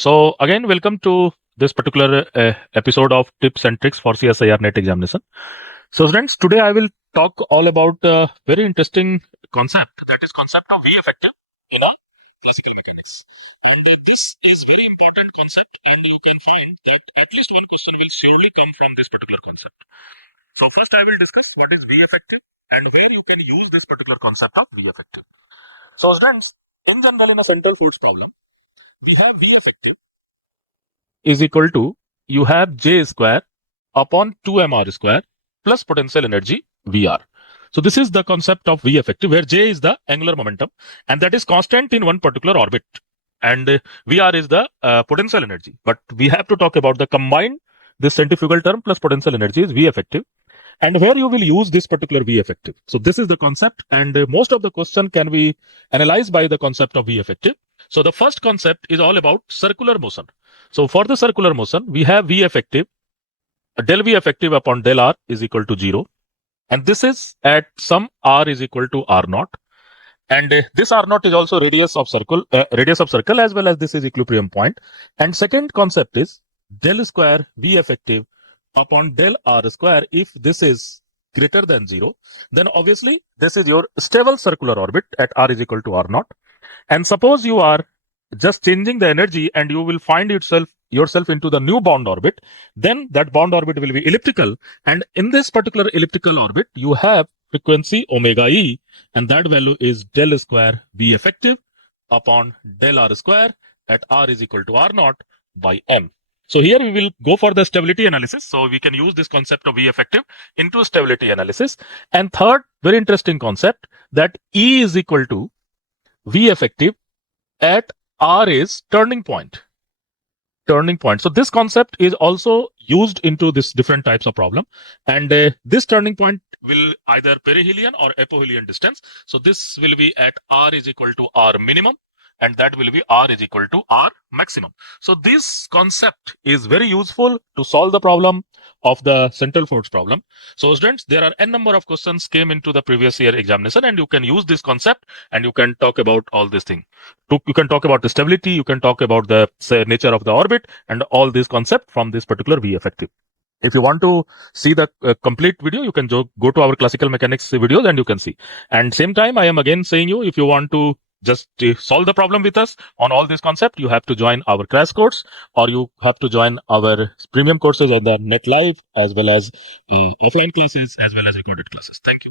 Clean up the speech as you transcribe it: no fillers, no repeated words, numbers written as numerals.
So again, welcome to this particular episode of Tips and Tricks for CSIR NET Examination. So students, today I will talk all about a very interesting concept, that is concept of V effective in a classical mechanics. And this is very important concept, and you can find that at least one question will surely come from this particular concept. So first I will discuss what is V effective and where you can use this particular concept of V effective. So students, in general in a central force problem, we have V effective is equal to, you have J square upon 2mr square plus potential energy Vr. So this is the concept of V effective, where J is the angular momentum and that is constant in one particular orbit, and Vr is the potential energy. But we have to talk about the combined, this centrifugal term plus potential energy is V effective, and where you will use this particular V effective. So this is the concept, and most of the question can be analyzed by the concept of V effective. So the first concept is all about circular motion. So for the circular motion, we have V effective, del V effective upon del R is equal to 0. And this is at some R is equal to R naught. And this R naught is also radius of circle as well as this is equilibrium point. And second concept is del square V effective upon del R square. If this is greater than 0, then obviously this is your stable circular orbit at R is equal to R naught. And suppose you are just changing the energy and you will find yourself into the new bound orbit, then that bound orbit will be elliptical. And in this particular elliptical orbit, you have frequency omega E, and that value is del square V effective upon del R square at R is equal to R naught by M. So here we will go for the stability analysis. So we can use this concept of V effective into stability analysis. And third, very interesting concept, that E is equal to V effective at R is turning point. So this concept is also used into this different types of problem. And this turning point will either perihelion or apohelion distance. So this will be at R is equal to R minimum, and that will be R is equal to R maximum. So this concept is very useful to solve the problem of the central force problem. So students, there are n number of questions came into the previous year examination, and you can use this concept and you can talk about all these things. You can talk about the stability, you can talk about the nature of the orbit and all these concepts from this particular V effective. If you want to see the complete video, you can go to our classical mechanics videos and you can see. And same time, I am again saying you, if you want to just solve the problem with us on all this concept, you have to join our crash course, or you have to join our premium courses on the Net Live, as well as offline classes, as well as recorded classes. Thank you.